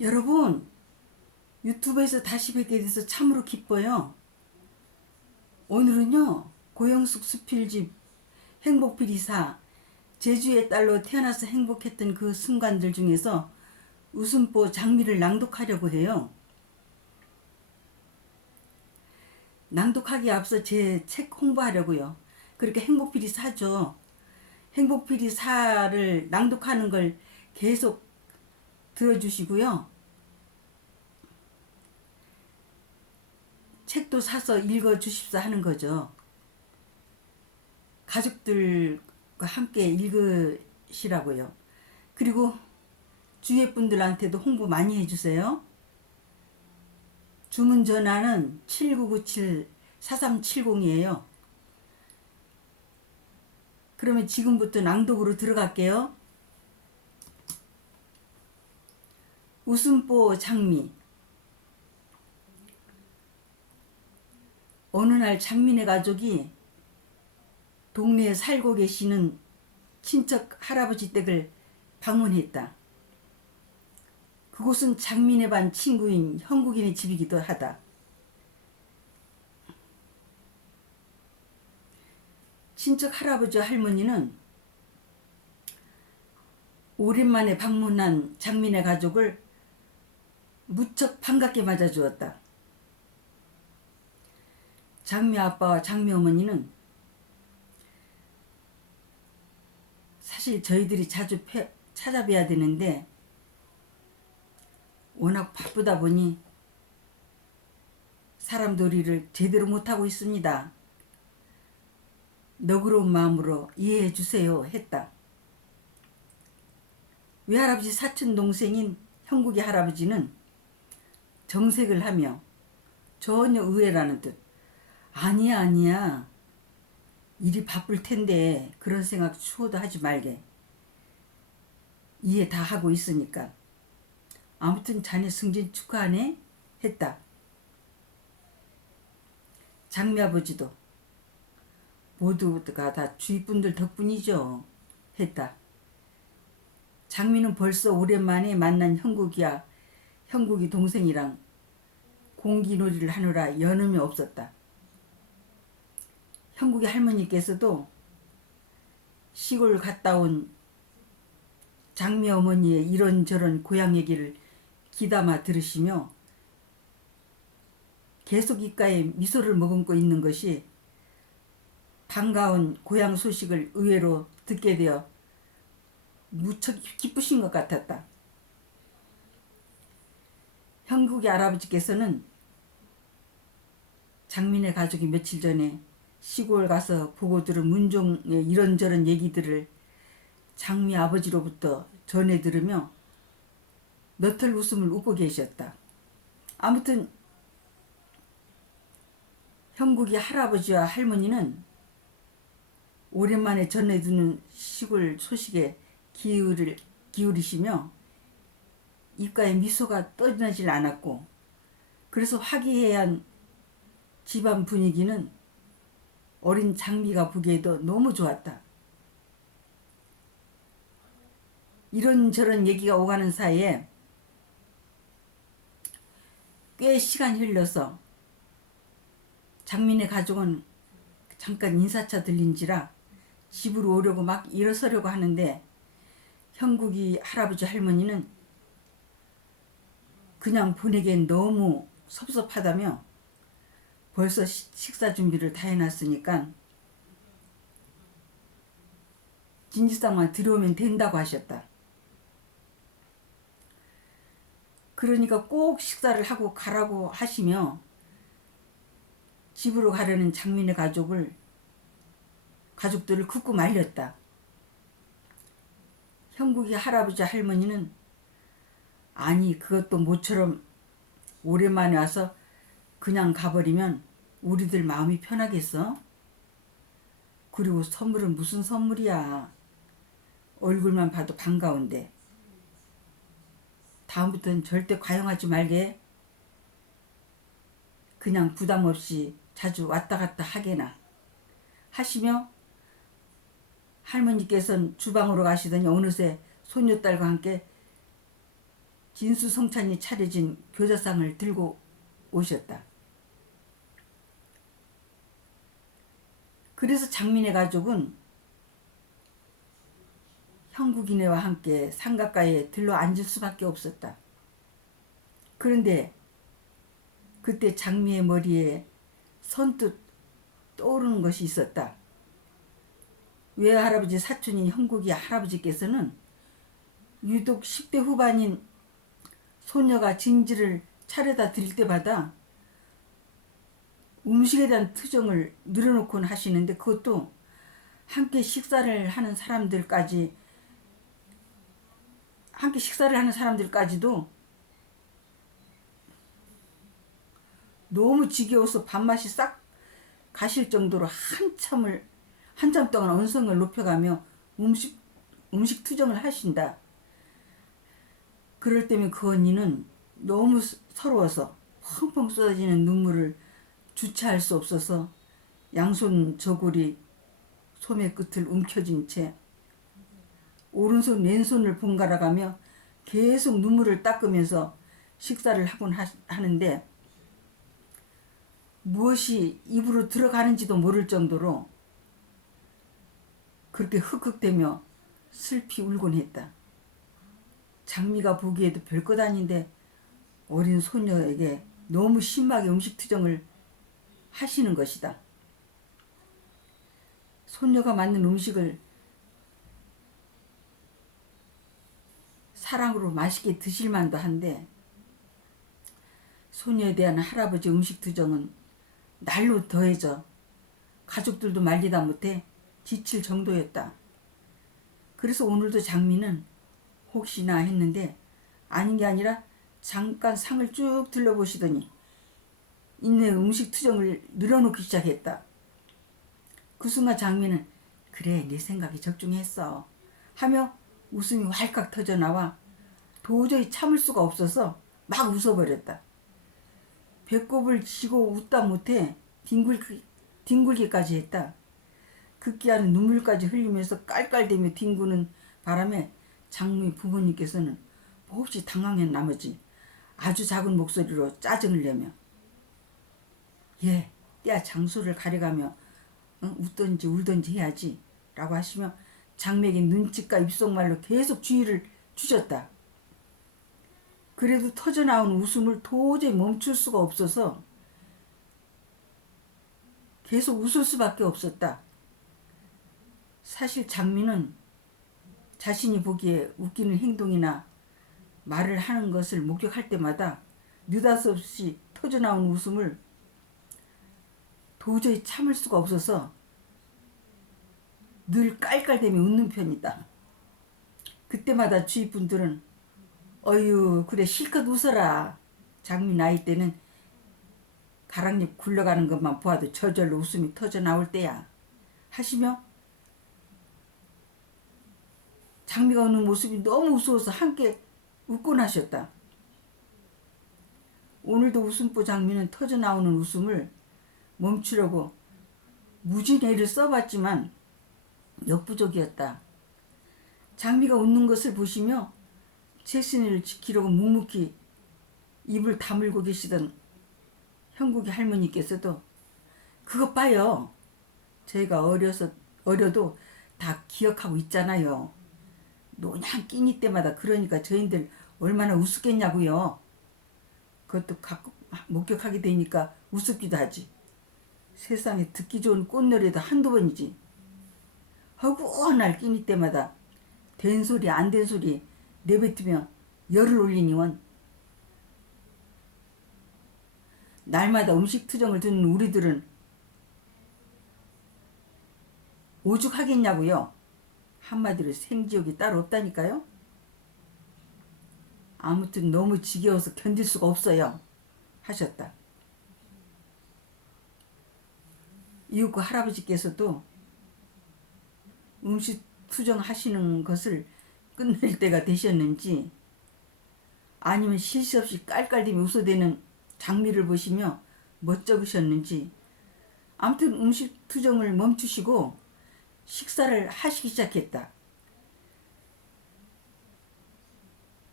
여러분, 유튜브에서 다시 뵙게 돼서 참으로 기뻐요. 오늘은요, 고영숙 수필집 행복필이사 제주의 딸로 태어나서 행복했던 그 순간들 중에서 웃음보 장미를 낭독하려고 해요. 낭독하기에 앞서 제 책 홍보하려고요. 그렇게 행복필이사죠. 행복필이사를 낭독하는 걸 계속 들어주시고요. 책도 사서 읽어주십사 하는 거죠. 가족들과 함께 읽으시라고요. 그리고 주위 분들한테도 홍보 많이 해주세요. 주문 전화는 7997-4370이에요. 그러면 지금부터 낭독으로 들어갈게요. 웃음보 장미. 어느 날 장미네 가족이 동네에 살고 계시는 친척 할아버지 댁을 방문했다. 그곳은 장미네 반 친구인 형국인의 집이기도 하다. 친척 할아버지 할머니는 오랜만에 방문한 장미네 가족을 무척 반갑게 맞아주었다. 장미 아빠와 장미 어머니는 사실 저희들이 자주 찾아뵈야 되는데 워낙 바쁘다 보니 사람놀이를 제대로 못하고 있습니다. 너그러운 마음으로 이해해 주세요 했다. 외할아버지 사촌 동생인 형국이 할아버지는 정색을 하며 전혀 의외라는 듯 아니야 일이 바쁠 텐데 그런 생각 추호도 하지 말게. 이해 다 하고 있으니까. 아무튼 자네 승진 축하하네 했다. 장미 아버지도 모두가 다 주위 분들 덕분이죠 했다. 장미는 벌써 오랜만에 만난 형국이 동생이랑 공기놀이를 하느라 여념이 없었다. 형국이 할머니께서도 시골 갔다 온 장미 어머니의 이런저런 고향 얘기를 귀담아 들으시며 계속 입가에 미소를 머금고 있는 것이 반가운 고향 소식을 의외로 듣게 되어 무척 기쁘신 것 같았다. 형국이 할아버지께서는 장민의 가족이 며칠 전에 시골 가서 보고 들은 문종의 이런저런 얘기들을 장미 아버지로부터 전해 들으며 너털 웃음을 웃고 계셨다. 아무튼 형국이 할아버지와 할머니는 오랜만에 전해 듣는 시골 소식에 기울이시며 입가에 미소가 떠나질 않았고 그래서 화기애애한 집안 분위기는 어린 장미가 보기에도 너무 좋았다. 이런저런 얘기가 오가는 사이에 꽤 시간이 흘러서 장민의 가족은 잠깐 인사차 들린지라 집으로 오려고 막 일어서려고 하는데 형국이 할아버지 할머니는 그냥 보내기엔 너무 섭섭하다며 벌써 식사 준비를 다 해놨으니까 진지상만 들어오면 된다고 하셨다. 그러니까 꼭 식사를 하고 가라고 하시며 집으로 가려는 장민의 가족들을 굳고 말렸다. 형국이 할아버지 할머니는 아니 그것도 모처럼 오랜만에 와서 그냥 가버리면 우리들 마음이 편하겠어? 그리고 선물은 무슨 선물이야. 얼굴만 봐도 반가운데. 다음부터는 절대 과용하지 말게. 그냥 부담 없이 자주 왔다 갔다 하게나 하시며 할머니께서는 주방으로 가시더니 어느새 손녀딸과 함께 진수성찬이 차려진 교자상을 들고 오셨다. 그래서 장민의 가족은 형국이네와 함께 상가가에 들러 앉을 수밖에 없었다. 그런데 그때 장미의 머리에 선뜻 떠오르는 것이 있었다. 외할아버지 사촌인 형국이 할아버지께서는 유독 10대 후반인 소녀가 진지를 차려다 드릴 때마다 음식에 대한 투정을 늘어놓곤 하시는데, 그것도 함께 식사를 하는 사람들까지도 너무 지겨워서 밥맛이 싹 가실 정도로 한참 동안 언성을 높여가며 음식 투정을 하신다. 그럴 때면 그 언니는 너무 서러워서 펑펑 쏟아지는 눈물을 주체할 수 없어서 양손 저고리 소매 끝을 움켜쥔 채 오른손 왼손을 번갈아가며 계속 눈물을 닦으면서 식사를 하곤 하는데, 무엇이 입으로 들어가는지도 모를 정도로 그렇게 흑흑대며 슬피 울곤 했다. 장미가 보기에도 별것 아닌데 어린 소녀에게 너무 심하게 음식 투정을 하시는 것이다. 소녀가 만든 음식을 사랑으로 맛있게 드실 만도 한데, 소녀에 대한 할아버지 음식 투정은 날로 더해져 가족들도 말리다 못해 지칠 정도였다. 그래서 오늘도 장미는 혹시나 했는데 아닌 게 아니라 잠깐 상을 쭉 둘러보시더니 인내 음식 투정을 늘어놓기 시작했다. 그 순간 장미는 그래, 내 생각이 적중했어 하며 웃음이 왈칵 터져나와 도저히 참을 수가 없어서 막 웃어버렸다. 배꼽을 쥐고 웃다 못해 뒹굴기까지 했다. 급기야는 눈물까지 흘리면서 깔깔대며 뒹구는 바람에 장미 부모님께서는 몹시 당황한 나머지 아주 작은 목소리로 짜증을 내며 때야 장소를 가려가며 웃던지 울던지 해야지 라고 하시며 장미에게 눈짓과 입속말로 계속 주의를 주셨다. 그래도 터져나온 웃음을 도저히 멈출 수가 없어서 계속 웃을 수밖에 없었다. 사실 장미는 자신이 보기에 웃기는 행동이나 말을 하는 것을 목격할 때마다 느닷없이 터져나온 웃음을 도저히 참을 수가 없어서 늘 깔깔대며 웃는 편이다. 그때마다 주위 분들은 어휴 그래 실컷 웃어라. 장미 나이 때는 가랑잎 굴러가는 것만 보아도 저절로 웃음이 터져 나올 때야 하시며 장미가 웃는 모습이 너무 우스워서 함께 웃곤 하셨다. 오늘도 웃음보 장미는 터져 나오는 웃음을 멈추려고 무진 애를 써봤지만 역부족이었다. 장미가 웃는 것을 보시며 최신을 지키려고 묵묵히 입을 다물고 계시던 형국이 할머니께서도 그것 봐요. 저희가 어려도 다 기억하고 있잖아요. 노냥 끼니 때마다 그러니까 저희들 얼마나 우습겠냐고요. 그것도 가끔 목격하게 되니까 우습기도 하지. 세상에 듣기 좋은 꽃노래도 한두 번이지. 허구날 끼니 때마다 된 소리 안 된 소리 내뱉으며 열을 올리니원 날마다 음식 투정을 듣는 우리들은 오죽하겠냐고요. 한마디로 생지옥이 따로 없다니까요. 아무튼 너무 지겨워서 견딜 수가 없어요 하셨다. 이웃과 할아버지께서도 음식 투정하시는 것을 끝낼 때가 되셨는지 아니면 쉴 새 없이 깔깔대며 웃어대는 장미를 보시며 멋쩍으셨는지 아무튼 음식 투정을 멈추시고 식사를 하시기 시작했다.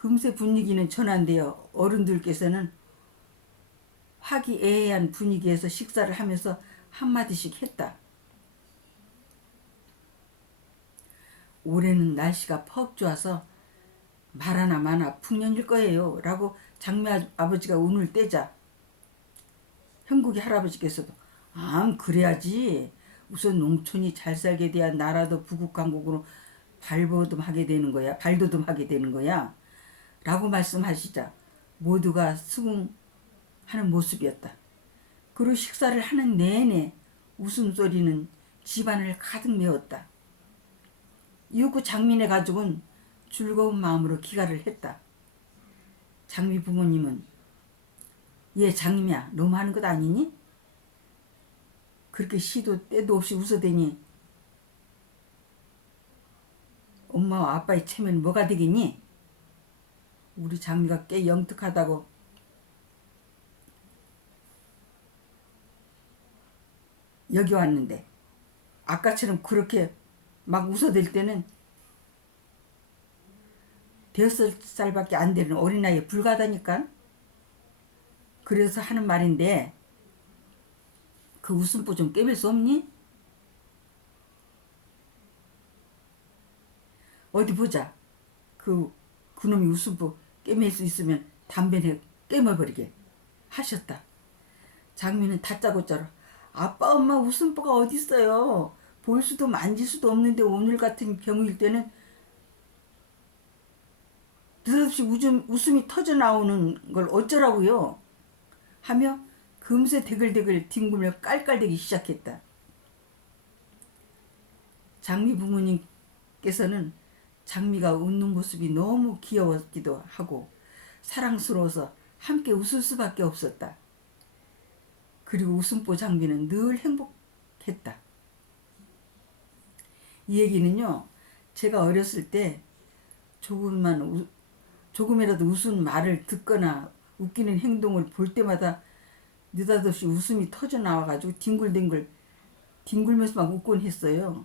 금세 분위기는 전환되어 어른들께서는 화기애애한 분위기에서 식사를 하면서 한마디씩 했다. 올해는 날씨가 퍽 좋아서 말 하나 마나 풍년일 거예요 라고 장미 아버지가 운을 떼자 형국이 할아버지께서도 그래야지. 우선 농촌이 잘 살게 돼야 나라도 부국강국으로 발돋움하게 되는 거야 라고 말씀하시자 모두가 수긍하는 모습이었다. 그리고 식사를 하는 내내 웃음소리는 집안을 가득 메웠다. 이윽고 장민의 가족은 즐거운 마음으로 기가를 했다. 장미 부모님은 얘 장미야 너무 하는 것 아니니? 그렇게 시도 때도 없이 웃어대니 엄마와 아빠의 체면 뭐가 되겠니? 우리 장미가 꽤 영특하다고 여겨왔는데 아까처럼 그렇게 막 웃어댈 때는 5살밖에 안 되는 어린아이에 불과하다니까. 그래서 하는 말인데 그 웃음보 좀 깨물 수 없니? 어디 보자. 그놈이 웃음보 깨물 수 있으면 담배를 깨물버리게 하셨다. 장미는 다짜고짜로 아빠 엄마 웃음보가 어딨어요. 볼 수도 만질 수도 없는데 오늘 같은 경우일 때는 느닷없이 웃음이 터져 나오는 걸 어쩌라고요? 하며 금세 대글대글 뒹굴며 깔깔대기 시작했다. 장미 부모님께서는 장미가 웃는 모습이 너무 귀여웠기도 하고 사랑스러워서 함께 웃을 수밖에 없었다. 그리고 웃음보 장미는 늘 행복했다. 이 얘기는요, 제가 어렸을 때 조금이라도 웃은 말을 듣거나 웃기는 행동을 볼 때마다 느닷없이 웃음이 터져 나와가지고 뒹굴면서 막 웃곤 했어요.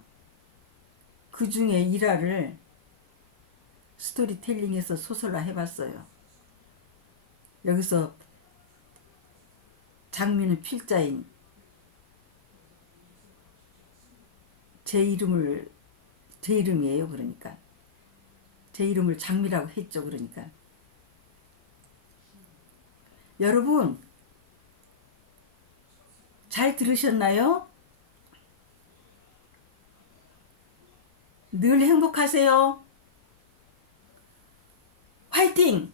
그 중에 일화를 스토리텔링해서 소설화 해봤어요. 여기서 장미는 필자인 제 이름이에요. 그러니까 제 이름을 장미라고 했죠. 그러니까 여러분 잘 들으셨나요? 늘 행복하세요. 화이팅!